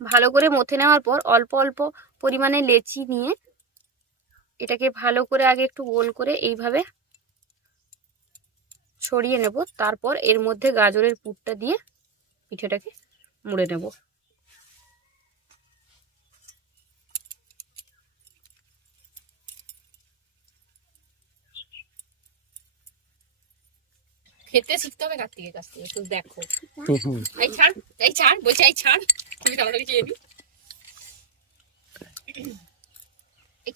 ভালো করে মথে নেওয়ার পর অল্প অল্প পরিমাণে লেচি নিয়ে এটাকে ভালো করে আগে একটু গোল করে এইভাবে ছড়িয়ে নেব। তারপর এর মধ্যে গাজরের পুরটা দিয়ে পিঠেটাকে মুড়ে নেব। খেতে শিখতে হবে কার্তিকের কাছ থেকে দেখো। এই ছাড় এই ছাড় বলছি এই ছাড়। তুমি তাড়াতাড়ি খেয়ে নি?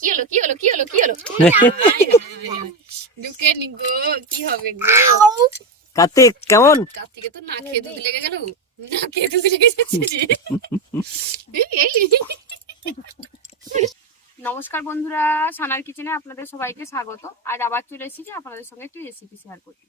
কি হলো কি হলো কি হলো কি হলো? ঢুকে নি গো কি হবে গো? কার্তিক কেমন? কার্তিকে তো না খেয়ে দুধ লেগে গেল। না খেয়ে দুধ লেগে যাচ্ছে নমস্কার বন্ধুরা সানার কিচেনে আপনাদের সবাইকে স্বাগত। আর আবার চলে এসেছি আপনাদের সঙ্গে একটু রেসিপি শেয়ার করতে।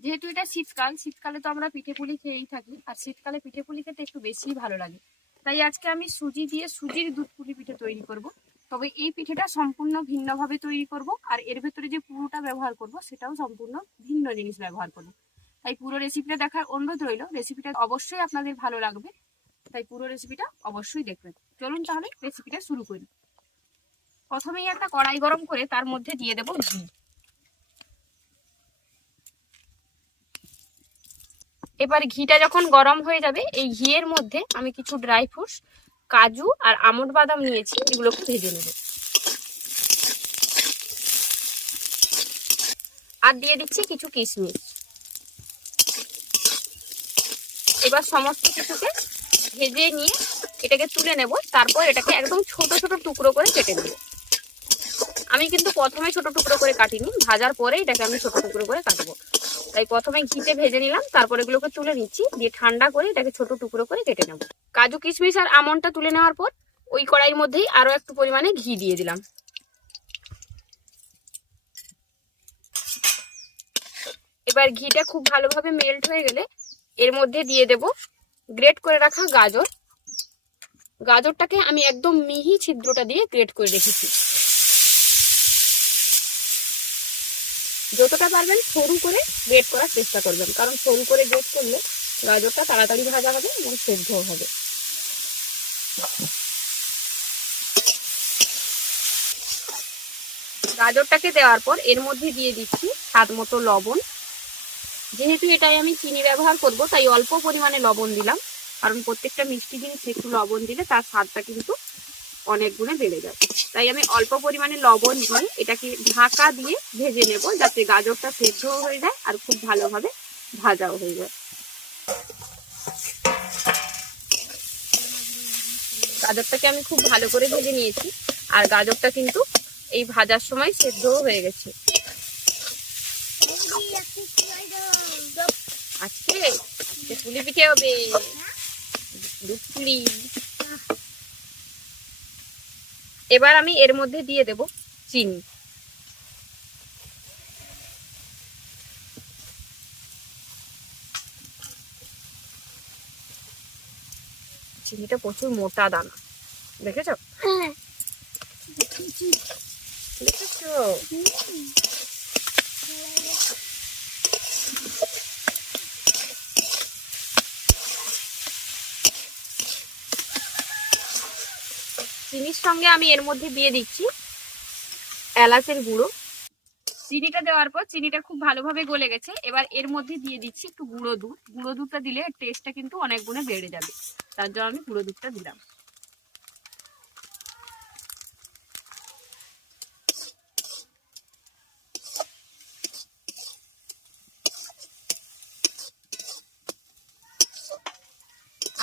যেহেতু এটা শীতকাল শীতকালে তো আমরা পিঠে পুলি খেয়েই থাকি। আর শীতকালে পিঠে পুলি খেতে একটু বেশি ভালো লাগে। তাই আজকে আমি সুজি দিয়ে সুজির দুধ পুলি পিঠে তৈরি করব। তবে এই পিঠেটা সম্পূর্ণ ভিন্নভাবে তৈরি করব আর এর ভেতরে যে পুরোটা ব্যবহার করব সেটাও সম্পূর্ণ ভিন্ন জিনিস ব্যবহার করব। তাই পুরো রেসিপিটা দেখার অনুরোধ রইল। রেসিপিটা অবশ্যই আপনাদের ভালো লাগবে। তাই পুরো রেসিপিটা অবশ্যই দেখবেন। চলুন তাহলে রেসিপিটা শুরু করি। প্রথমেই একটা কড়াই গরম করে তার মধ্যে দিয়ে দেব ঘি। এবার ঘিটা যখন গরম হয়ে যাবে, এই ঘিয়ের মধ্যে আমি কিছু ড্রাই ফ্রুটস কাজু আর আমন্ড বাদাম নিয়েছি, এগুলোকে ভেজে নেব। আর দিয়ে দিচ্ছি কিছু কিশমিশ। এবার সমস্ত কিছুকে ভেজে নিয়ে এটাকে তুলে নেব, তারপর এটাকে একদম ছোট ছোট টুকরো করে কেটে নেব। আমি কিন্তু প্রথমে ছোট টুকরো করে কাটিনি, ভাজার পরে এটাকে আমি ছোট টুকরো করে কাটবো। তাই প্রথমে ঘিতে ভেজে নিলাম, তারপর এগুলোকে তুলে নিচ্ছি, দিয়ে ঠান্ডা করে এটাকে ছোট টুকরো করে কেটে নেব। কাজু কিশমিশ আর আমনটা তুলে নেওয়ার পর ওই কড়াইয়ের মধ্যেই আরও একটু পরিমাণে ঘি দিয়ে দিলাম। এবার ঘিটা খুব ভালোভাবে মেল্ট হয়ে গেলে এর মধ্যে দিয়ে দেব গ্রেট করে রাখা গাজর। গাজরটাকে আমি একদম মিহি ছিদ্রটা দিয়ে গ্রেট করে রেখেছি। যতটা পারবেন সরু করে গ্রেট করার চেষ্টা করবেন। কারণ সরু করে গ্রেট করলে গাজরটা তাড়াতাড়ি ভাজা হবে এবং সেদ্ধ হবে। গাজরটাকে দেওয়ার পর এর মধ্যে দিয়ে দিচ্ছি স্বাদ মতো লবণ। যেহেতু এটাই আমি চিনি ব্যবহার করব, তাই অল্প পরিমাণে লবণ দিলাম। কারণ প্রত্যেকটা মিষ্টি জিনিস একটু লবণ দিলে তার স্বাদটা কিন্তু অনেক গুণে বেড়ে যায় তাই আমি অল্প পরিমাণে লবণ দিয়ে এটাকে ঢাকা দিয়ে ভেজে নেব যাতে গাজরটা সেদ্ধ হয়ে যায় আর খুব ভালোভাবে ভাজাও হয়ে যায়। গাজরটাকে আমি খুব ভালো করে ভেজে নিয়েছি আর গাজরটা কিন্তু এই ভাজার সময় সেদ্ধও হয়ে গেছে। আজকে পুলি পিঠে হবে। দুধ পুলি এবার আমি এর মধ্যে দিয়ে দেব চিনি। চিনিটা প্রচুর মোটা দানা। দেখেছ? দেখেছ? চিনির সঙ্গে আমি এর মধ্যে দিয়ে দিচ্ছি এলাচের গুঁড়ো। চিনিটা দেওয়ার পর চিনিটা খুব ভালোভাবে গলে গেছে। এবার এর মধ্যে দিয়ে দিচ্ছি একটু গুঁড়ো দুধ। গুঁড়ো দুধটা দিলে টেস্টটা কিন্তু অনেক গুণে বেড়ে যাবে। তার জন্য আমি গুঁড়ো দুধটা দিলাম।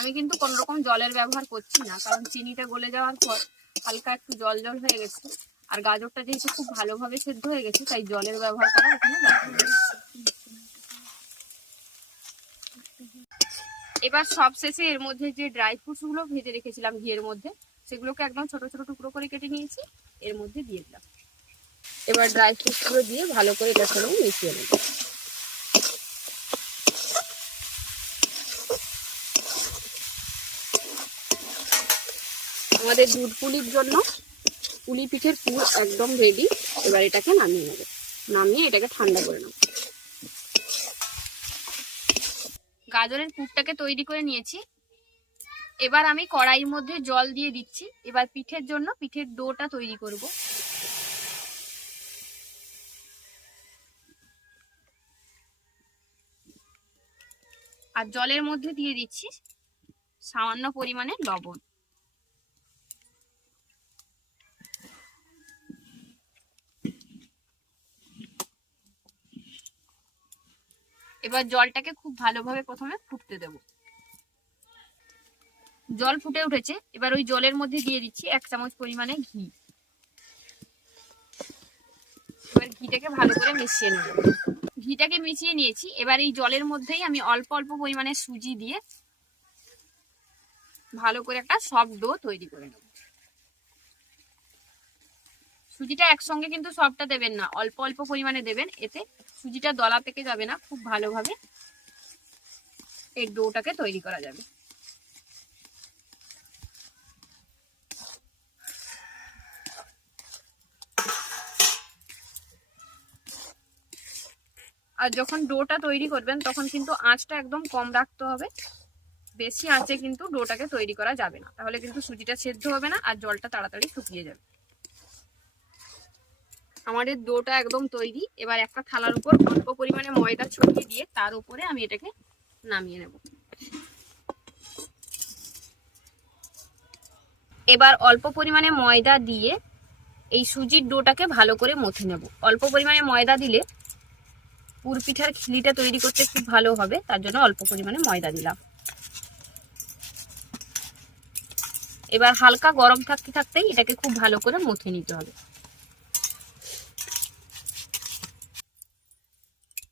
আমি কিন্তু কোনো রকম জলের ব্যবহার করছি না, কারণ চিনিটা গলে যাওয়ার পর হালকা একটু জল জল হয়ে গেছে। আর গাজরটা যেহেতু খুব ভালোভাবে সেদ্ধ হয়ে গেছে, তাই জলের ব্যবহার করা এখানে এবার সব শেষে এর মধ্যে যে ড্রাই ফ্রুটসগুলো ভেজে রেখেছিলাম ঘিয়ের মধ্যে, সেগুলোকে একদম ছোট ছোট টুকরো করে কেটে নিয়েছি, এর মধ্যে দিয়ে দিলাম। এবার ড্রাই ফ্রুটসগুলো দিয়ে ভালো করে এটার মিশিয়ে নেব। আমাদের দুধ পুলির জন্য পুলি পিঠের পুর একদম রেডি এবার এটাকে নামিয়ে নেবে। নামিয়ে এটাকে ঠান্ডা করে নেব। গাজরের পুরটাকে তৈরি করে নিয়েছি। এবার আমি কড়াইয়ের মধ্যে জল দিয়ে দিচ্ছি। এবার পিঠের জন্য পিঠের ডোটা তৈরি করব। আর জলের মধ্যে দিয়ে দিচ্ছি সামান্য পরিমাণে লবণ। এবার জলটাকে খুব ভালোভাবে প্রথমে ফুটতে দেব। জল ফুটে উঠেছে, এবার ওই জলের মধ্যে দিয়ে দিচ্ছি এক চামচ পরিমাণে ঘি। এবার ঘিটাকে ভালো করে মিশিয়ে নেব। ঘিটাকে মিশিয়ে নিয়েছি, এবার এই জলের মধ্যেই আমি অল্প অল্প পরিমাণে সুজি দিয়ে ভালো করে একটা সফট ডো তৈরি করে নেব। সুজিটা একসঙ্গে কিন্তু সবটা দেবেন না, অল্প অল্প পরিমাণে দেবেন। এতে সুজিটা দলা পেকে যাবে না, খুব ভালোভাবে এই ডোটাকে তৈরি করা যাবে। আর যখন ডোটা তৈরি করবেন, তখন কিন্তু আঁচটা একদম কম রাখতে হবে। বেশি আঁচে কিন্তু ডোটাকে তৈরি করা যাবে না, তাহলে কিন্তু সুজিটা সেদ্ধ হবে না আর জলটা তাড়াতাড়ি শুকিয়ে যাবে। আমাদের ডোটা একদম তৈরি। এবার একটা থালার উপর অল্প পরিমাণে ময়দা ছড়িয়ে দিয়ে তার উপরে আমি এটাকে নামিয়ে নেব। এবার অল্প পরিমাণে ময়দা দিয়ে এই সুজির ডোটাকে ভালো করে মথে নেব। অল্প পরিমাণে ময়দা দিলে পুর পিঠার খিলিটা তৈরি করতে খুব ভালো হবে, তার জন্য অল্প পরিমাণে ময়দা দিলাম। এবার হালকা গরম থাকতে থাকতেই এটাকে খুব ভালো করে মথে নিতে হবে।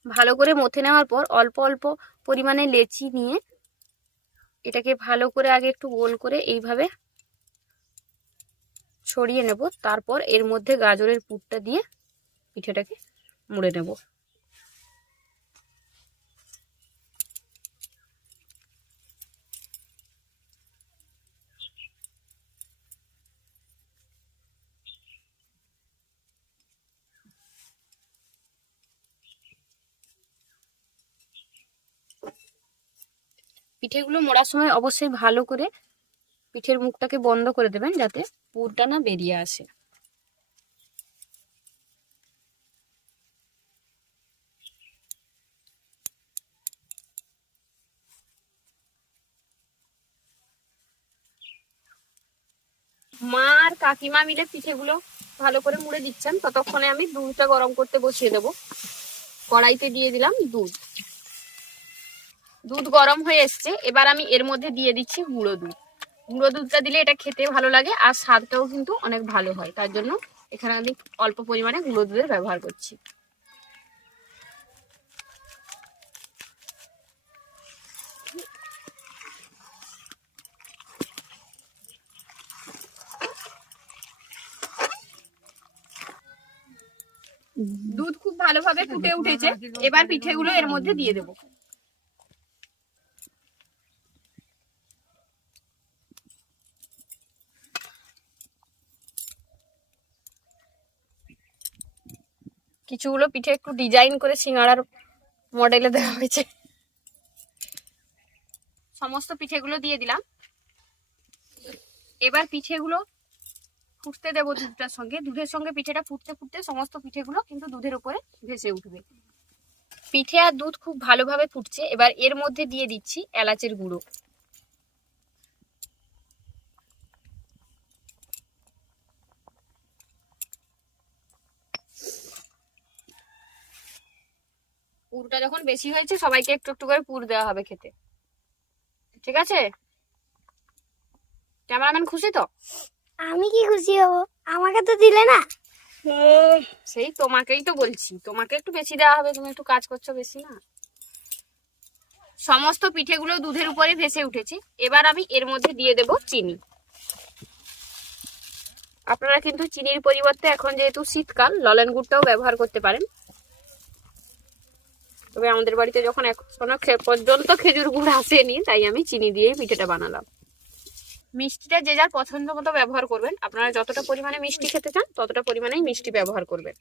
ভালো করে মথে নেওয়ার পর অল্প অল্প পরিমাণে লেচি নিয়ে এটাকে ভালো করে আগে একটু গোল করে এইভাবে ছড়িয়ে নেব। তারপর এর মধ্যে গাজরের পুরটা দিয়ে পিঠেটাকে মুড়ে নেব। পিঠেগুলো মোড়ার সময় অবশ্যই ভালো করে পিঠের মুখটাকে বন্ধ করে দেবেন যাতে পুরটা না বেরিয়ে আসে। মা আর কাকিমা মিলে পিঠেগুলো ভালো করে মুড়ে দিচ্ছেন। ততক্ষণে আমি দুধটা গরম করতে বসিয়ে দেবো। কড়াইতে দিয়ে দিলাম দুধ। দুধ গরম হয়ে এসছে, এবার আমি এর মধ্যে দিয়ে দিচ্ছি গুঁড়ো দুধ। গুঁড়ো দুধটা দিলে এটা খেতে ভালো লাগে আর স্বাদটাও কিন্তু অনেক ভালো হয়, তার জন্য এখানে আমি অল্প পরিমাণে গুঁড়ো দুধের ব্যবহার করছি। দুধ খুব ভালোভাবে ফুটে উঠেছে, এবার পিঠেগুলো এর মধ্যে দিয়ে দেবো। কিছুগুলো পিঠে একটু ডিজাইন করে সিঙ্গাড়ার মডেলে দেওয়া হয়েছে। সমস্ত পিঠেগুলো দিয়ে দিলাম। এবার পিঠেগুলো ফুটতে দেবো দুধটার সঙ্গে। দুধের সঙ্গে পিঠেটা ফুটতে ফুটতে সমস্ত পিঠেগুলো কিন্তু দুধের উপরে ভেসে উঠবে। পিঠে আর দুধ খুব ভালোভাবে ফুটছে। এবার এর মধ্যে দিয়ে দিচ্ছি এলাচের গুঁড়ো। পুরটা যখন বেশি হয়েছে সবাইকে একটু একটু করে পুর দেওয়া হবে খেতে। ঠিক আছে? ক্যামেরাম্যান খুশি তো? আমি কি খুশি হব? আমাকে তো দিলে না। সেই তোমাকেই তো বলছি তোমাকে একটু বেশি দেওয়া হবে তুমি একটু কাজ করছ বেশি না। সমস্ত পিঠেগুলো দুধের উপরে ভেসে উঠেছে। এবার আমি এর মধ্যে দিয়ে দেব চিনি। আপনারা কিন্তু চিনির পরিবর্তে এখন যেহেতু শীতকাল ললেন গুড়টাও ব্যবহার করতে পারেন। তবে আমাদের বাড়িতে যখন এখনও পর্যন্ত খেজুর গুড় আসেনি, তাই আমি চিনি দিয়েই পিঠেটা বানালাম। মিষ্টিটা যে যার পছন্দ মতো ব্যবহার করবেন। আপনারা যতটা পরিমাণে মিষ্টি খেতে চান, ততটা পরিমাণেই মিষ্টি ব্যবহার করবেন।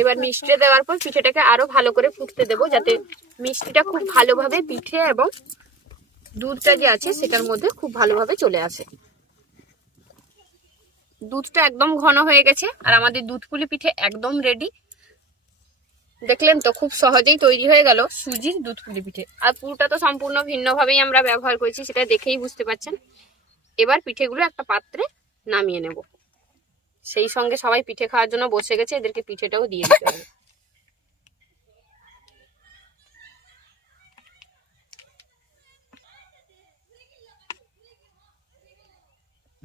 এবার মিষ্টি দেওয়ার পর পিঠেটাকে আরও ভালো করে ফুটতে দেবো, যাতে মিষ্টিটা খুব ভালোভাবে পিঠে এবং দুধটা যে আছে, সেটার মধ্যে খুব ভালোভাবে চলে আসে। দুধটা একদম ঘন হয়ে গেছে, আর আমাদের দুধ পুলি পিঠে একদম রেডি দেখলেন তো, খুব সহজেই তৈরি হয়ে গেল সুজির দুধ পুলি পিঠে। আর পুরোটা তো সম্পূর্ণ ভিন্নভাবেই আমরা ব্যবহার করেছি, সেটা দেখেই বুঝতে পারছেন। এবার পিঠেগুলো একটা পাত্রে নামিয়ে নেব। সেই সঙ্গে সবাই পিঠে খাওয়ার জন্য বসে গেছে, এদেরকে পিঠেটাও দিয়ে দিতে হবে।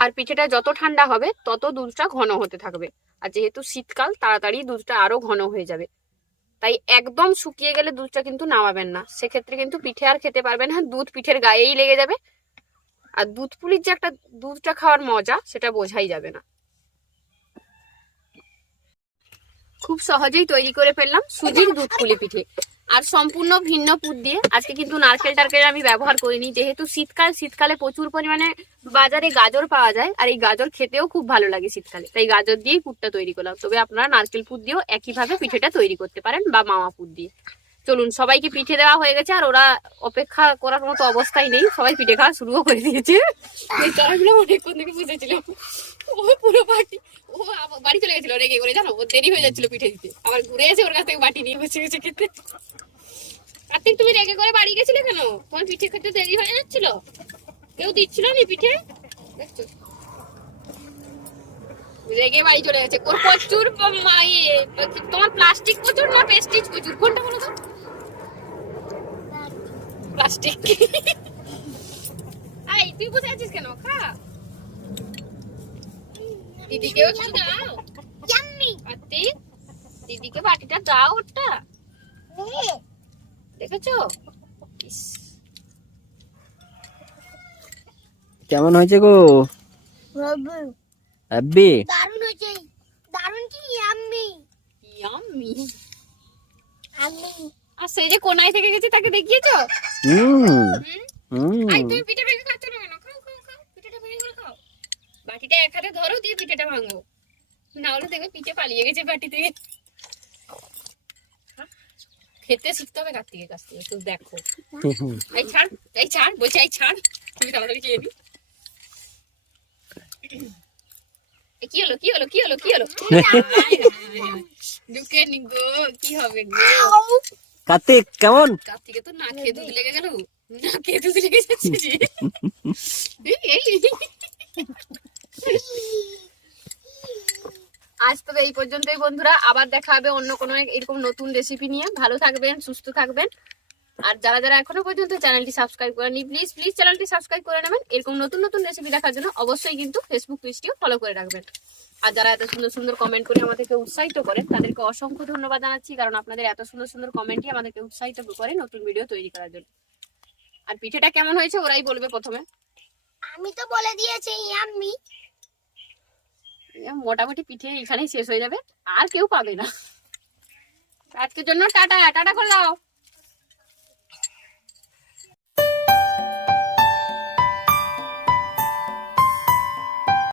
আর পিঠেটা যত ঠান্ডা হবে, তত দুধটা ঘন হতে থাকবে। আর যেহেতু শীতকাল, তাড়াতাড়ি দুধটা আরও ঘন হয়ে যাবে। তাই একদম শুকিয়ে গেলে দুধটা কিন্তু নামাবেন না। সেক্ষেত্রে কিন্তু পিঠে আর খেতে পারবেন না, দুধ পিঠের গায়েই লেগে যাবে। আর দুধ পুলির যে একটা দুধটা খাওয়ার মজা, সেটা বোঝাই যাবে না। খুব সহজেই তৈরি করে ফেললাম সুজির দুধ পুলি পিঠে। আর সম্পূর্ণ ভিন্ন পুর দিয়ে। আজকে কিন্তু নারকেল টারকেল আমি ব্যবহার করিনি। যেহেতু শীতকাল, শীতকালে প্রচুর পরিমাণে বাজারে গাজর পাওয়া যায়, আর এই গাজর খেতেও খুব ভালো লাগে শীতকালে। তাই গাজর দিয়েই পুরটা তৈরি করলাম। তবে আপনারা নারকেল পুর দিয়েও একইভাবে পিঠেটা তৈরি করতে পারেন বা মামা পুর দিয়ে। চলুন, সবাইকে পিঠে দেওয়া হয়ে গেছে, আর ওরা অপেক্ষা করার মতো অবস্থায় নেই। সবাই পিঠে খাওয়া শুরুও করে দিয়েছে। অনেকক্ষণ থেকে ও পুরো বাড়ি চলে গেছিল রেগে করে, জানো? ও দেরি হয়ে যাচ্ছিল পিঠে দিতে। আবার ঘুরে এসে ওর কাছ থেকে বাটি নিয়ে বসে গেছে খেতে কার্তিক তুমি রেগে করে বাড়ি গেছিলে কেন? তোমার পিঠে খেতে দেরি হয়ে যাচ্ছিল? কেউ দিচ্ছিল না পিঠে? দেখছ? রেগে বাড়ি চলে গেছে। ওর প্রচুর তোমার প্লাস্টিক প্রচুর না পেস্টিজ প্রচুর? কোনটা বলো তো? প্লাস্টিক আই তুই বসে আছিস কেন? খা। দিদিকেও কিছু দাও। দিদিকে বাটিটা দাও ওটা দেখেছ? কেমন হয়েছে গো? আব্বি। দারুণ হয়েছে। দারুণ কি? ইয়াম্মি। আমি আর সেই যে কোনায় থেকে গেছে তাকে দেখিয়েছো? হুম। হুম? আই তুমি পিঠে ভেঙে খাচ্ছ না কেন? খাও খাও খাও। পিঠেটা ভেঙে করে খাও। বাটিটা এক হাতে ধরো দিয়ে পিঠেটা ভাঙো। না হলে দেখবে পিঠে পালিয়ে গেছে বাটি থেকে খেতে শিখতে হবে কার্তিকের কাছ থেকে। শুধু দেখো। এই ছাড় এই ছাড় বলছি এই ছাড়। তুমি তাড়াতাড়ি খেয়ে নি। কি হলো কি হলো কি হলো কি হলো ঢুকে নি গো কি হবে গো? কার্তিক কেমন? কার্তিকে তো না খেয়ে দুধ লেগে গেল। না খেয়ে দুধ লেগে যাচ্ছে এই, এই। আজ তবে এই পর্যন্তই বন্ধুরা। আবার দেখা হবে অন্য কোনো এরকম নতুন রেসিপি নিয়ে। ভালো থাকবেন সুস্থ থাকবেন। আর যারা যারা এখনও পর্যন্ত চ্যানেলটি সাবস্ক্রাইব করেনি প্লিজ প্লিজ চ্যানেলটি সাবস্ক্রাইব করে নেবেন। এরকম নতুন নতুন রেসিপি দেখার জন্য অবশ্যই কিন্তু ফেসবুক পেজটিও ফলো করে রাখবেন। আর যারা এত সুন্দর সুন্দর কমেন্ট করে আমাদেরকে উৎসাহিত করেন তাদেরকে অসংখ্য ধন্যবাদ জানাচ্ছি কারণ আপনাদের এত সুন্দর সুন্দর কমেন্টই আমাদেরকে উৎসাহিত করে নতুন ভিডিও তৈরি করার জন্য। আর পিঠেটা কেমন হয়েছে ওরাই বলবে প্রথমে। আমি তো বলে দিয়েছি ইয়াম্মি। মোটামুটি পিঠে এখানেই শেষ হয়ে যাবে আর কেউ পাবে না। আজকের জন্য টাটা টাটা করলাও